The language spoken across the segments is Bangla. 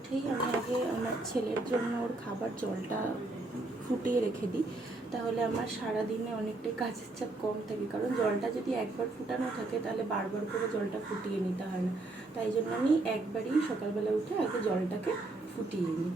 উঠেই আমি আগে আমার ছেলের জন্য ওর খাবার জলটা ফুটিয়ে রেখে দিই। তাহলে আমার সারাদিনে অনেকটাই কাজের চাপ কম থাকে। কারণ জলটা যদি একবার ফুটানো থাকে, তাহলে বারবার করে জলটা ফুটিয়ে নিতে হয় না। তাই জন্য আমি একবারই সকালবেলা উঠে আগে জলটাকে ফুটিয়ে নিই।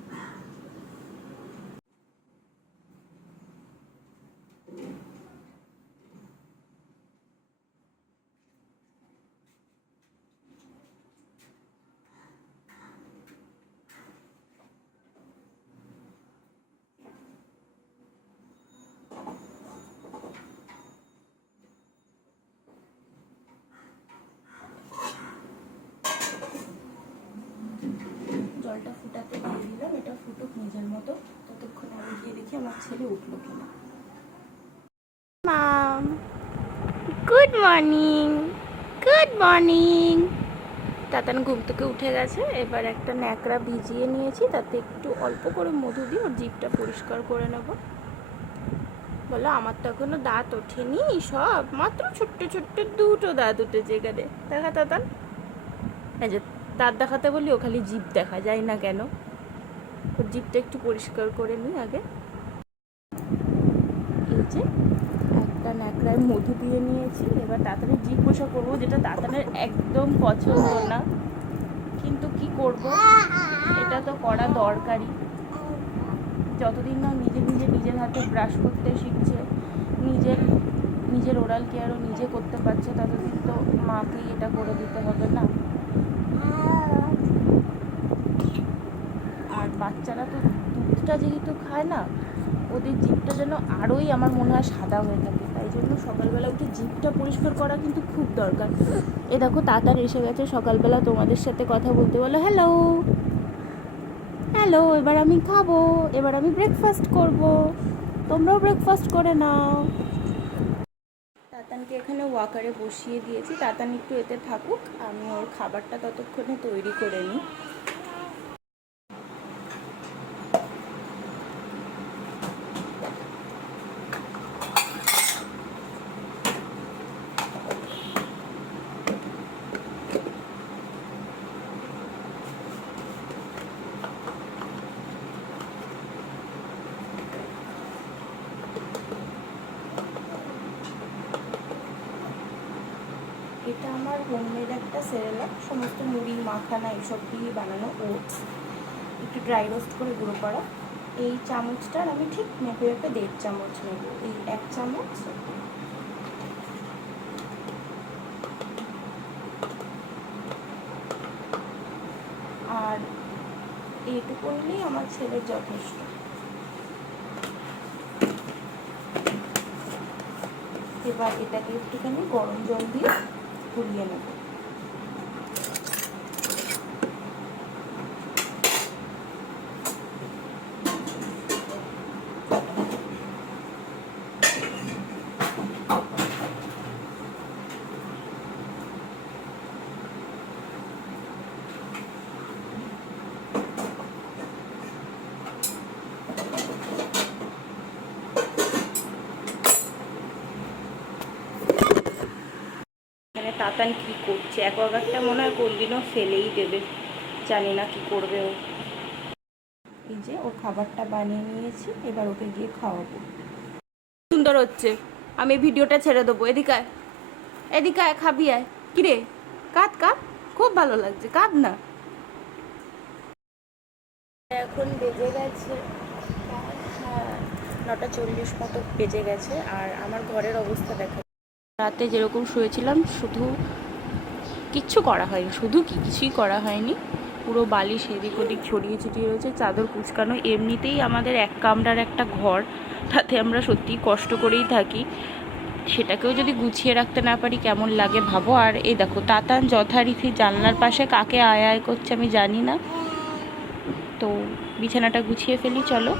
জলটা ফুটাতে দিয়ে দিলাম, এটা ফুটুক নিজের মতো। ততক্ষণ আমি গিয়ে দেখি আমার ছেলে উঠল কিনা। Good morning good morning Tatan ঘুম থেকে উঠে গেছে, এবার একটা ন্যাকড়া ভিজিয়ে নিয়েছি, তাতে একটু অল্প করে মধু দিয়ে ওর জিভটা পরিষ্কার করে নেব। বলো, আমার তো এখনও দাঁত ওঠেনি, সব মাত্র ছোট্ট ছোট্ট দুটো দাঁত উঠেছে এখানে। দেখা তাতান। এই যে দাঁত দেখাতে বলি, ও খালি জিভ দেখা যায় না কেন। ওর জিভটা একটু পরিষ্কার করে নিই আগে। এই যে একটা ন্যাকড়ায় মধু দিয়ে নিয়েছি, এবার তাড়াতাড়ি জিভ পোষা করব, যেটা তাড়াতাড়ি একদম পছন্দ না। কিন্তু কি করব? এটা তো করা দরকারি যতদিন না নিজে নিজে নিজের হাতে ব্রাশ করতে শিখছে নিজের নিজের ওরাল কেয়ারও নিজে করতে পারছে, ততদিন তো মাকেই এটা করে দিতে হবে না। আর বাচ্চারা তো দুধটা যেহেতু খায় না, ওদের জিভটা যেন আরোই আমার মনে হয় সাদা হয়ে থাকে। তাই জন্য সকালবেলা উঠে জিভটা পরিষ্কার করা কিন্তু খুব দরকার। এ দেখো, তাড়াতাড়ি এসে গেছে, সকালবেলা তোমাদের সাথে কথা বলতে বলো হ্যালো হ্যালো এবার আমি খাব, এবার আমি ব্রেকফাস্ট করব। তোমরাও ব্রেকফাস্ট করে নাও। তাতানকে এখানে ওয়াকারে বসিয়ে দিয়েছি। তাতান একটু এতে থাকুক, আমি ওর খাবারটা ততক্ষণে তৈরি করে নিই। এটা আমার হোমমেড একটা সেরেলাক সমস্ত মুড়ি, মাখানা এইসব দিয়ে বানানো ওটস একটু ড্রাই রোস্ট করে গুঁড়ো করা। এই চামচটার আমি ঠিক মেপে মেপে দেড় চামচ নেব। এই এক চামচ। আর এইটুকু নিলেই আমার ছেলের যথেষ্ট। এবার এটাকে একটুখানি গরম জল দিয়ে গুলিয়ে নেব তাতান কি করছে? অ্যাকোয়াগার্ডটা মনে হয় কোনদিনও ফেলেই দেবে। জানি না কি করবে ও। এই যে ও খাবারটা বানিয়ে নিয়েছি এবার ওকে গিয়ে খাওয়াবো। সুন্দর হচ্ছে। আমি ভিডিওটা ছেড়ে দেবো। এদিকে আয়। এদিকে খাবি আয়। কিরে? কাঁদ কাঁদ। খুব ভালো লাগছে। কাঁদ না। এখন বেজে গেছে হ্যাঁ, নটা চল্লিশ মতো বেজে গেছে আর আমার ঘরের অবস্থা দেখো। রাতে যেরকম শুয়েছিলাম, শুধু কিচ্ছু করা হয়নি, শুধু কি কিছুই করা হয়নি। পুরো বালি সেদিক ওদিক ছড়িয়ে ছিটিয়ে রয়েছে, চাদর কুচকানো, এমনিতেই আমাদের এক কামরার একটা ঘর, তাতে আমরা সত্যিই কষ্ট করেই থাকি। সেটাকেও যদি গুছিয়ে রাখতে না পারি, কেমন লাগে ভাবো? আর এই দেখো, তাতান যথারীতি জানলার পাশে কাকে আয় আয় করছে আমি জানি না। তো বিছানাটা গুছিয়ে ফেলি, চলো।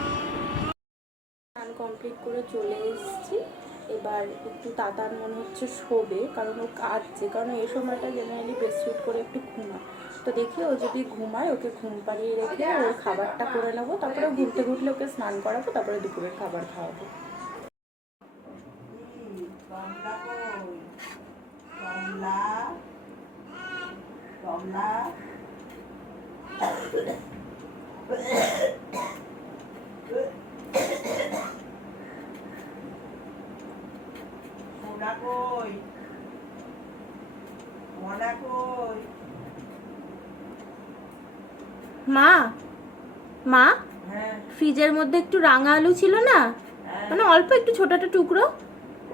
কমপ্লিট করে চলে এসেছি। এবার একটু তাতার মনে হচ্ছে শোবে, কারণ ও কাঁদছে, কারণ এই সময়টা জেনারেলি বেডশিট করে একটু ঘুমায়। তো দেখি ও যদি ঘুমায়, ওকে ঘুম পাড়িয়ে রেখে ওর খাবারটা করে নেব, তারপরে ঘুরতে ঘুরলে ওকে স্নান করাবো, তারপরে দুপুরের খাবার খাওয়াবো। কমলা কমলা। মা? মা? হ্যাঁ। ফ্রিজের মধ্যে একটু রাঙা আলু ছিল না? হ্যাঁ। মানে অল্প একটু ছোট ছোট টুকরো।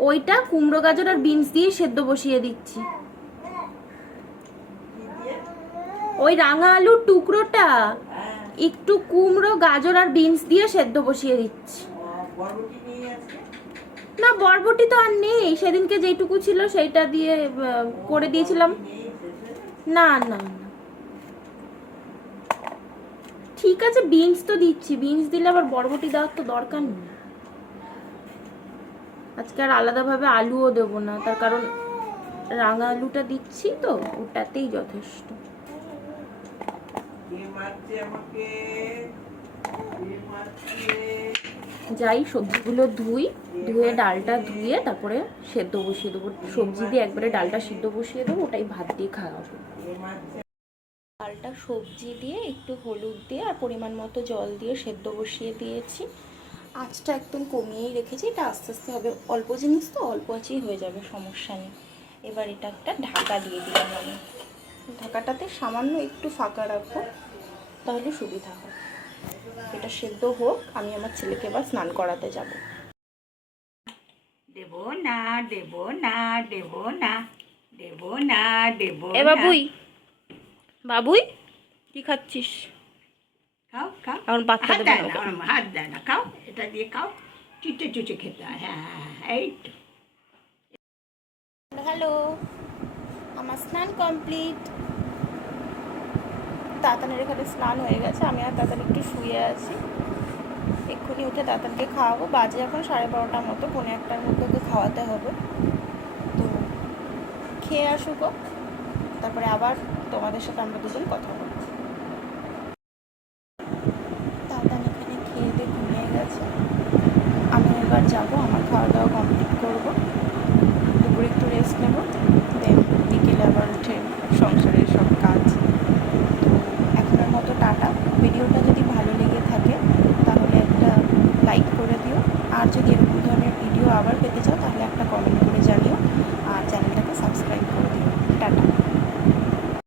ওইটা কুমড়ো গাজর আর বিনস দিয়ে সেদ্ধ বসিয়ে দিচ্ছি। ওই রাঙা আলুর টুকরোটা হ্যাঁ। একটু কুমড়ো গাজর আর বিনস দিয়ে সেদ্ধ বসিয়ে দিচ্ছি। না বরবটি তো আর নেই। সেদিনকে যেটুকু ছিল সেইটা দিয়ে করে দিয়েছিলাম। না না না ঠিক আছে বিনস তো দিচ্ছি। বিনস দিলে আবার বরবটি দেওয়ার তো দরকার নেই। আজকে আর আলাদাভাবে আলুও দেবো না, তার কারণ রাঙা আলুটা দিচ্ছি তো, ওটাতেই যথেষ্ট। যাই, সবজিগুলো ধুই, ধুয়ে ডালটা ধুয়ে তারপরে সেদ্ধ বসিয়ে দেবো। সবজি দিয়ে একবারে ডালটা সিদ্ধ বসিয়ে দেবো, ওটাই ভাত দিয়ে খাওয়া হবে। কে মারছে ডালটা সবজি দিয়ে একটু হলুদ দিয়ে আর পরিমাণ মতো জল দিয়ে সেদ্ধ বসিয়ে দিয়েছি। আঁচটা একদম কমিয়েই রেখেছি এটা আস্তে আস্তে হবে। অল্প জিনিস তো অল্প আঁচেই হয়ে যাবে সমস্যা নেই। এবার এটা একটা ঢাকা দিয়ে দিলাম আমি। ঢাকাটাতে সামান্য একটু ফাঁকা রাখব তাহলে সুবিধা হয়। এটা সেদ্ধ হোক আমি আমার ছেলেকে এবার স্নান করাতে যাব। দেব না দেব না দেব না দেব না দেব এ না। বাবুই কি খাচ্ছিস? খাও খাও। এখন বাচ্চা হাত দেবে হাত দেয় না খাও এটা দিয়ে খাও। চুচে চুচে খেতে হয় হ্যাঁ হ্যাঁ হ্যাঁ, এই তো। হ্যালো আমার স্নান কমপ্লিট। তাতানের এখানে স্নান হয়ে গেছে আমি আর তাতান একটু শুয়ে আছি। এক্ষুনি উঠে তাতানকে খাওয়াবো। বাজে এখন সাড়ে বারোটার মতো পৌনে একটার মধ্যে ওকে খাওয়াতে হবে। তো খেয়ে আসুক। তারপরে আবার তোমাদের সাথে আমরা দুজন কথা বলব।